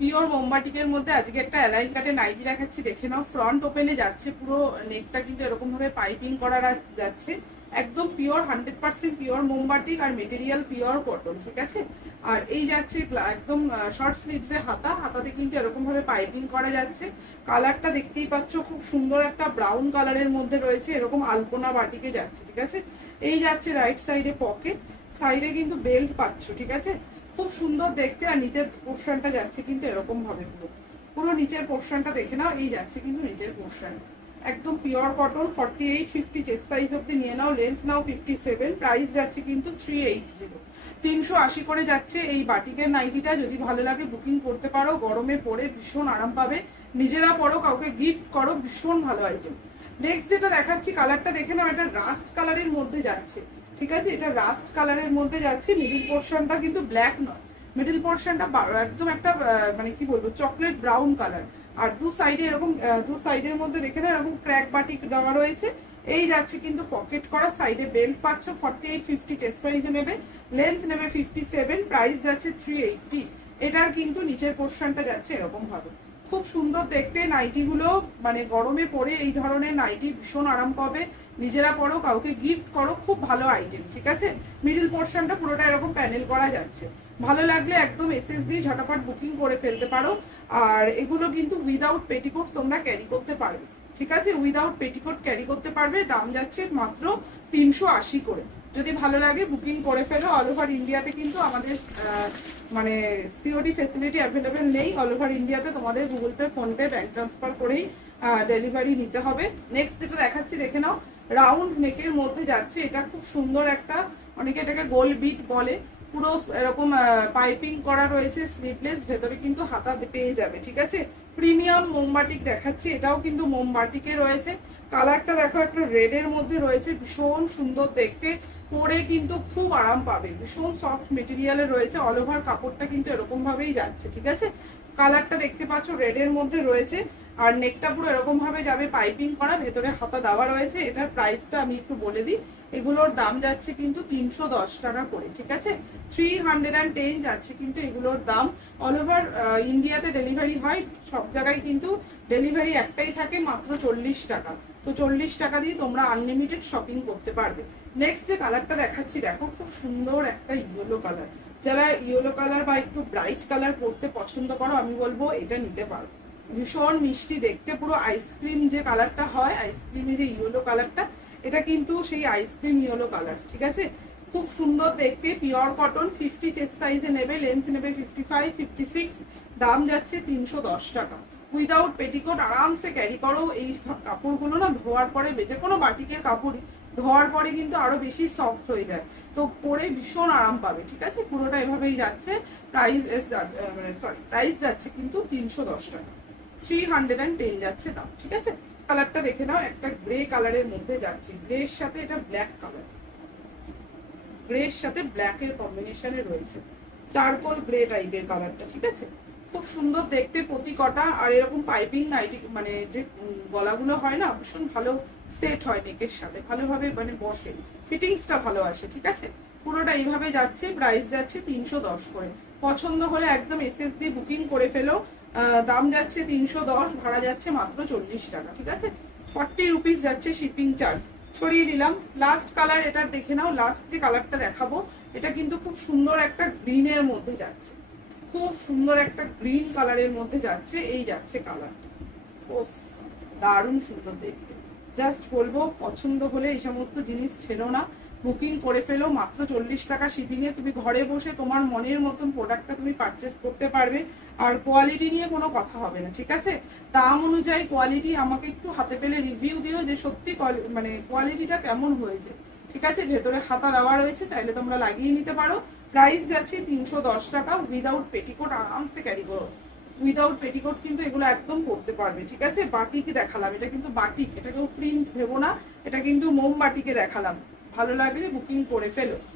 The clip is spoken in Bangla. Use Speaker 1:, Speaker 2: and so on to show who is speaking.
Speaker 1: পিওর মোমবাটিকের মধ্যে আজকে একটা অ্যালাইন কাটে নাইটি দেখাচ্ছি, দেখে নাও। ফ্রন্ট ওপেনে যাচ্ছে পুরো নেকটা কিন্তু এরকম ভাবে পাইপিং করা যাচ্ছে। একদম পিওর হান্ড্রেড পার্সেন্ট পিওর মোমবাটিক আর মেটেরিয়াল পিওর কটন ঠিক আছে? আর এই যাচ্ছে একদম শর্ট স্লিভসে হাতা। হাতাতে কিন্তু এরকম ভাবে পাইপিং করা যাচ্ছে। কালারটা দেখতেই পাচ্ছ, খুব সুন্দর একটা ব্রাউন কালারের মধ্যে রয়েছে, এরকম আলপনা বাটিকে যাচ্ছে, ঠিক আছে? এই যাচ্ছে রাইট সাইডে পকেট সাইডে কিন্তু বেল্ট পাচ্ছ, ঠিক আছে? খুব সুন্দর দেখতে আর নিচের পোর্শনটা যাচ্ছে কিন্তু এরকম ভাবে পুরো। পুরো নিচের পোর্শনটা দেখে নাও, এই যাচ্ছে কিন্তু নিচের পোর্শন একদম pure cotton forty eight fifty chest size অব্দি নিয়ে নাও লেন্থ নাও ফিফটি সেভেন প্রাইস যাচ্ছে কিন্তু থ্রি এইট জিরো তিনশো আশি করে যাচ্ছে এই বাটিকের নাইটিটা, যদি ভালো লাগে বুকিং করতে পারো। গরমে পরে ভীষণ আরাম পাবে। নিজেরা পরো, কাউকে গিফট করো, ভীষণ ভালো আইটেম নেক্সট যেটা দেখাচ্ছি কালারটা দেখে নাও, এটা রাস্ট কালারের মধ্যে যাচ্ছে। ঠিক আছে? এটা রাস্ট কালারের মধ্যে যাচ্ছে মিডিল পোর্শনটা কিন্তু ব্ল্যাক নয়। মিডিল পোর্শনটা একদম একটা মানে কি বলব চকলেট ব্রাউন কালার আর দু সাইডে এরকম দু সাইডের মধ্যে দেখে না এরকম ক্র্যাক বাটিক দেওয়া রয়েছে। এই যাচ্ছে কিন্তু পকেট করা সাইডে বেল্ট পাচ্ছ ফর্টি এইট ফিফটি চেস্ট সাইজে নেবে। লেন্থ নেবে ফিফটি সেভেন প্রাইস যাচ্ছে থ্রি এইটটি এটার কিন্তু নিচের পোর্শনটা যাচ্ছে এরকম ভাবে খুব সুন্দর দেখতে নাইটিগুলো মানে গরমে পরে এই ধরনের নাইটি ভীষণ আরাম পাবে। নিজেরা পরো, কাউকে গিফট করো, খুব ভালো আইটেম ঠিক আছে? মিডিল পোর্শনটা পুরোটা এরকম প্যানেল করা যাচ্ছে। ভালো লাগলে একদম এসএস দিয়ে ঝটাপট বুকিং করে ফেলতে পারো। আর এগুলো কিন্তু উইদাউট পেটিকোট তোমরা ক্যারি করতে পারবে। ঠিক আছে? উইদাউট পেটিকোট ক্যারি করতে পারবে, দাম যাচ্ছে মাত্র তিনশো আশি করে। যদি ভালো লাগে বুকিং করে ফেলো। অল ওভার ইন্ডিয়াতে কিন্তু আমাদের মানে সিওডি ফেসিলিটি অ্যাভেলেবেল নেই। অল ওভার ইন্ডিয়াতে তোমাদের Google Pay PhonePe bank transfer করেই ডেলিভারি নিতে হবে। নেক্সট যেটা দেখাচ্ছি, দেখে নাও। রাউন্ড নেকের মধ্যে যাচ্ছে। এটা খুব সুন্দর একটা, অনেকে এটাকে গোল বিট বলে। পুরো এরকম পাইপিং করা রয়েছে স্লিভলেস ভেতরে কিন্তু হাতা পেয়ে যাবে, ঠিক আছে? প্রিমিয়াম মোমবাটিক দেখাচ্ছি। এটাও কিন্তু মোমবাটিকে রয়েছে। কালারটা দেখো, একটা রেড এর মধ্যে রয়েছে। ভীষণ সুন্দর দেখতে। পরে কিন্তু খুব আরাম পাবে। ভীষণ সফট মেটেরিয়ালে রয়েছে অল ওভার কাপড়টা কিন্তু এরকম ভাবেই যাচ্ছে, ঠিক আছে? কালারটা দেখতে পাচ্ছ রেড এর মধ্যে রয়েছে। আর নেকটা পুরো এরকম ভাবে যাবে পাইপিং করা, ভেতরে হাতা দেওয়া রয়েছে। এটার প্রাইসটা আমি একটু বলে দিই। এগুলোর দাম যাচ্ছে কিন্তু তিনশো দশ টাকা করে, ঠিক আছে? থ্রি হান্ড্রেড অ্যান্ড টেন যাচ্ছে কিন্তু এগুলোর দাম। অল ওভার ইন্ডিয়াতে ডেলিভারি হয়, সব জায়গায় কিন্তু ডেলিভারি একটাই থাকে মাত্র চল্লিশ টাকা। তো চল্লিশ টাকা দিয়ে তোমরা আনলিমিটেড শপিং করতে পারবে। নেক্সট যে কালারটা দেখাচ্ছি, দেখো খুব সুন্দর একটা ইয়েলো কালার যারা ইয়েলো কালার বা একটু ব্রাইট কালার পরতে পছন্দ করো, আমি বলব এটা নিতে পারো। ভীষণ মিষ্টি দেখতে, পুরো আইসক্রিম যে কালারটা হয় আইসক্রিমে যে ইয়েলো কালারটা এটা কিন্তু সেই আইসক্রিম ইয়েলো কালার ঠিক আছে? খুব সুন্দর দেখতে পিওর কটন ফিফটি চেস্ট সাইজে নেবে লেন্থ নেবে ফিফটি ফাইভ ফিফটি সিক্স দাম যাচ্ছে তিনশো দশ টাকা। উইদাউট পেটিকোট আরামসে ক্যারি করো, এই কাপড়গুলো না ধোয়ার পরে যে কোনো বাটিকের কাপড়ই, ধোয়ার পরে কিন্তু আরও বেশি সফট হয়ে যায়। তো পরে ভীষণ আরাম পাবে, ঠিক আছে? পুরোটা এভাবেই যাচ্ছে প্রাইস সরি প্রাইস যাচ্ছে কিন্তু তিনশো দশ টাকা। থ্রি হান্ড্রেড অ্যান্ড টেন যাচ্ছে দাম, ঠিক আছে? কালারটা দেখে নাও, একটা গ্রে কালারের মধ্যে যাচ্ছে। গ্রের সাথে এটা ব্ল্যাক কালার গ্রের সাথে ব্ল্যাকের কম্বিনেশনে রয়েছে। চারকোল গ্রে টাইপের কালারটা ঠিক আছে? খুব সুন্দর দেখতে প্রতি কটা, আর এরকম পাইপিং নাইটি মানে যে গলাগুলো হয় না, ভীষণ ভালো সেট হয় নেকের সাথে, ভালোভাবে মানে বসে। ফিটিংসটা ভালো আসে, ঠিক আছে? পুরোটা এইভাবে যাচ্ছে প্রাইস যাচ্ছে তিনশো দশ করে। পছন্দ হলে একদম এসএস দিয়ে বুকিং করে ফেলো। দাম যাচ্ছে তিনশো দশ, ভাড়া যাচ্ছে মাত্র চল্লিশ টাকা, ঠিক আছে? ফর্টি রুপিস যাচ্ছে শিপিং চার্জ সরিয়ে দিলাম। লাস্ট কালার এটা দেখে নাও লাস্ট যে কালারটা দেখাবো, এটা কিন্তু খুব সুন্দর একটা গ্রিনের মধ্যে যাচ্ছে। খুব সুন্দর একটা গ্রিন কালারের মধ্যে যাচ্ছে, এই যাচ্ছে কালার ওফ দারুণ সুন্দর দেখতে। জাস্ট বলব, পছন্দ হলে এই সমস্ত জিনিস ছেড়ো না। বুকিং করে ফেলো, মাত্র চল্লিশ টাকা শিপিং এ। তুমি ঘরে বসে তোমার মনের মতন প্রোডাক্টটা তুমি পারচেস করতে পারবে। আর কোয়ালিটি নিয়ে কোনো কথা হবে না, ঠিক আছে? দাম অনুযায়ী কোয়ালিটি আমাকে একটু হাতে পেলে রিভিউ দিও যে সত্যি মানে কোয়ালিটিটা কেমন হয়েছে, ঠিক আছে? ভেতরে হাতা দেওয়া রয়েছে, চাইলে তোমরা লাগিয়ে নিতে পারো। প্রাইস যাচ্ছে তিনশো দশ টাকা উইদাউট পেটিকোট আরামসে ক্যারি করো। উইদাউট পেটিকোট কিন্তু এগুলো একদম করতে পারবে, ঠিক আছে? বাটিক দেখালাম, এটা কিন্তু বাটিক এটা কেউ প্রিন্ট ভেবো না, এটা কিন্তু মোমবাটিকে দেখালাম। ভালো লাগলে বুকিং করে ফেলো।